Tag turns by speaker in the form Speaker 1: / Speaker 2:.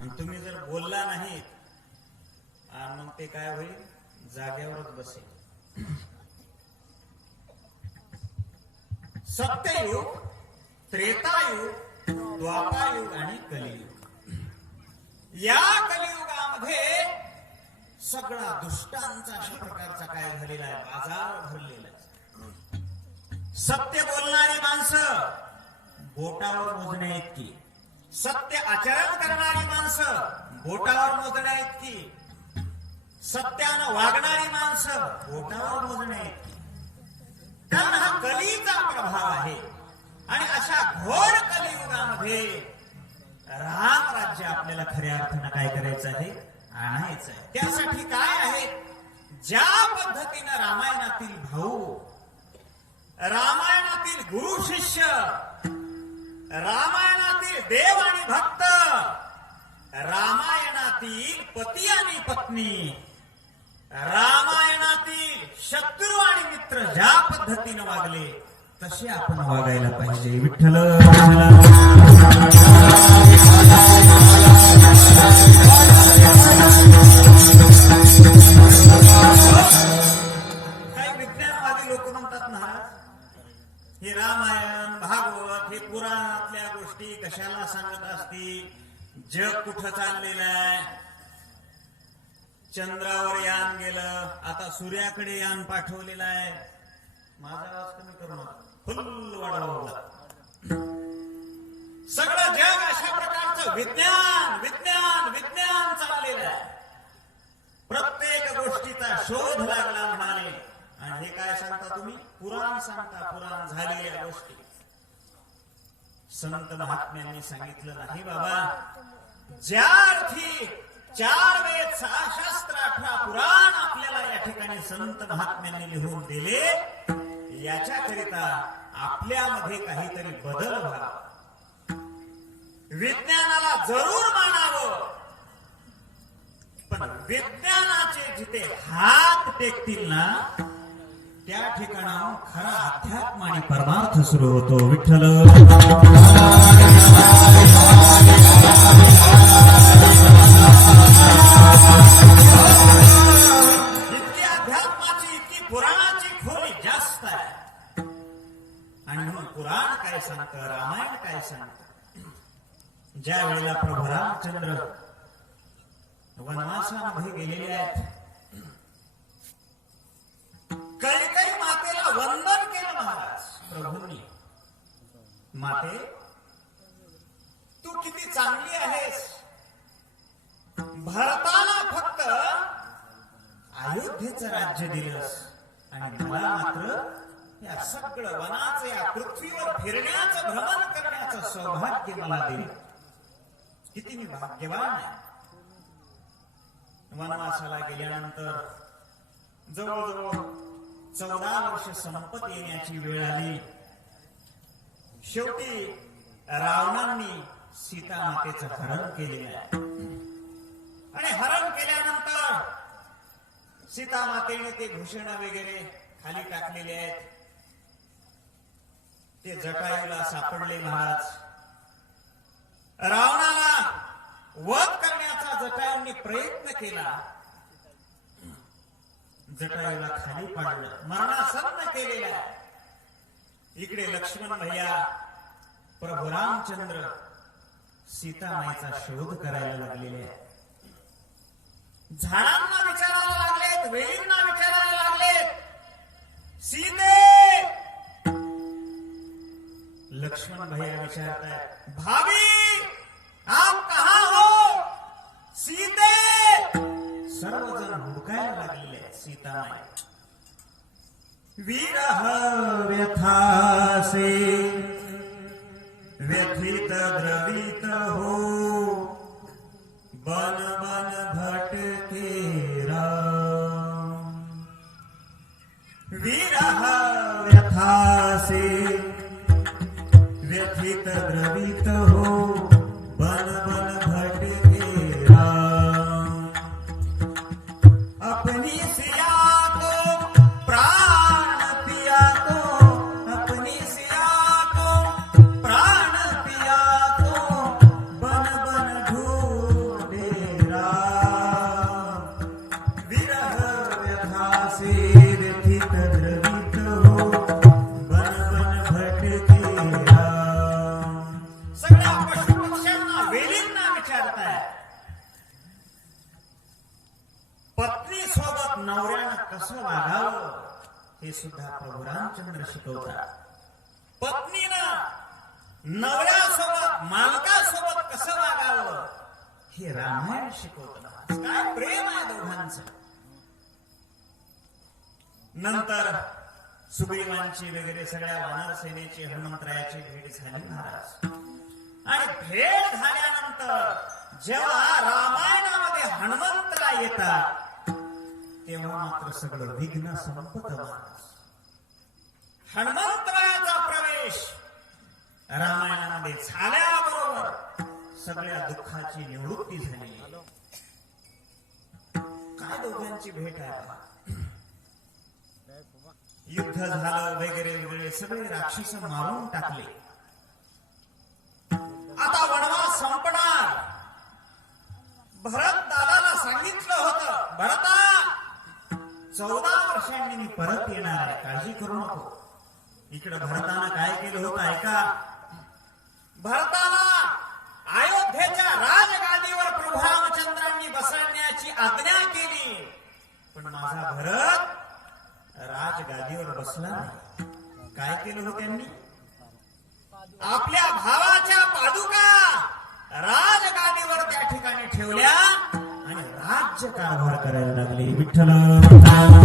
Speaker 1: आणि तुम्ही जर बोलला नाही मग ते काय होईल? जागेवरच बसेल. सत्ययुग त्रेतायुग द्वापायुग आणि कलियुग. या कलियुगामध्ये सगळा दुष्टांचा अशा प्रकारचा काय झालेला आहे? बाजार भरलेला आहे. सत्य बोलणारी माणसं बोटावर मोजण्या इतकी. सत्य आचरण करणारी माणसं बोटावर मोजण्या इतकी. सत्यानं वागणारी माणसं बोटावर मोजण्या इतकी. कारण हा कलीचा प्रभाव आहे. आणि अशा घोर कलियुगामध्ये राम राज्य आपल्याला खऱ्या अर्थानं काय करायचं आहे? आणायचं आहे. त्यासाठी काय आहे? ज्या पद्धतीनं रामायणातील भाऊ रामायणातील गुरु शिष्य रामायणा देव आणि भक्त. रामायणातील पती आणि पत्नी. रामायणातील शत्रू आणि मित्र ज्या पद्धतीनं वागले तसे आपण वागायला पाहिजे. विठ्ठल. पुराणातल्या कशाला सांगत असतील जग कुठं चाललेलं आहे? चंद्रावर यान गेलं आता सूर्याकडे यान पाठवलेलं आहे. माझा आवाज कमी करू नका. फुल वाढवला सगळं जग अशा प्रकारचं विज्ञान विज्ञान विज्ञान चाललेलं आहे. प्रत्येक गोष्टीचा शोध लागला म्हणाले. आणि हे काय सांगता तुम्ही? पुराण सांगता पुराण झालेल्या गोष्टी. संत महात्म्यांनी सांगितलं नाही बाबा. ज्या अर्थी चार वेद सहा शास्त्र अठरा पुराण आपल्याला या ठिकाणी संत महात्म्यांनी लिहून दिले याच्याकरिता आपल्यामध्ये काहीतरी बदल व्हावा. विज्ञानाला जरूर मानावं. पण विज्ञानाचे जिथे हात टेकतील ना त्या ठिकाणाहून खरा अध्यात्म आणि परमार्थ सुरू होतो. विठ्ठल! इतकी अध्यात्माची इतकी पुराणाची खोली जास्त आहे. आणि म्हणून पुराण काय सांगत रामायण काय सांगत? ज्या वेळेला प्रभू रामचंद्र वनवासामध्ये गेलेले आहेत माते तू किती चांगली आहेस. भारताला फक्त अयोध्येच राज्य दिलंस. आणि मला मात्र या सगळं वनाचं या पृथ्वीवर फिरण्याचं भ्रमण करण्याचं सौभाग्य मला दिलं. किती मी भाग्यवान आहे. वनवासाला गेल्यानंतर जवळजवळ चौदा वर्ष संपत येण्याची वेळ आली. शेवटी रावणांनी सीता मातेचं हरण केलेलं आहे. आणि हरण केल्यानंतर सीता मातेने ते घोषणा वगैरे खाली टाकलेले आहेत. ते जटायूला सापडले महाराज. रावणाला वध करण्याचा जटायूंनी प्रयत्न केला. जटायूला खाली पाडलं. मरणासन्न केलेला आहे. इकडे लक्ष्मण भैया प्रभू रामचंद्र सीतामाईचा शोध करायला लागलेले झाडांना विचारायला लागलेत वेळींना विचारायला लागलेत. सीते! लक्ष्मण भैया विचारतायत भाभी आप कहा हो? सीते! सर्वजण हुडकायला लागलेले आहेत सीतामाई. विरह व्यथासे व्यथित द्रवित हो। बन बन भटके राम। विरह व्यथासे व्यथित द्रवित हो। कसं हे सुद्धा प्रभू रामचंद्र शिकवतात. पत्नीनं नवऱ्यासोबत मालकासोबत कसं वागावं? हे रामायण शिकवत. काय प्रेम आहे दोघांच. नंतर सुग्रीवांची वगैरे सगळ्या वानर सेनेची हनुमंतरायाची भेट झाली महाराज. आणि भेट झाल्यानंतर जेव्हा रामायणामध्ये हनुमंतराय येतात तेव्हा मात्र सगळं विघ्न संपत महाराज हनुमंतरायाचा प्रवेश. रामायणामध्ये झाल्याबरोबर सगळ्या दुःखाची निवृत्ती झाली. काय दोघांची भेट आहे? युद्ध झालं वगैरे वगैरे सगळे राक्षस मारून टाकले. आता वणवा संपणार. भरत चौदा वर्षांनी मी परत येणार. आहे काळजी करू नको. इकडे भरताना काय केलं होतं ऐका. भरताला अयोध्येच्या राजगादीवर प्रभू रामचंद्रांनी आज्ञा केली. पण माझा भरत राजगादीवर बसला नाही. काय केलं हो त्यांनी? आपल्या भावाच्या पादुका राजगादीवर त्या ठिकाणी ठेवल्या. आणि राज्य कारभार करायला लागले. विठ्ठल.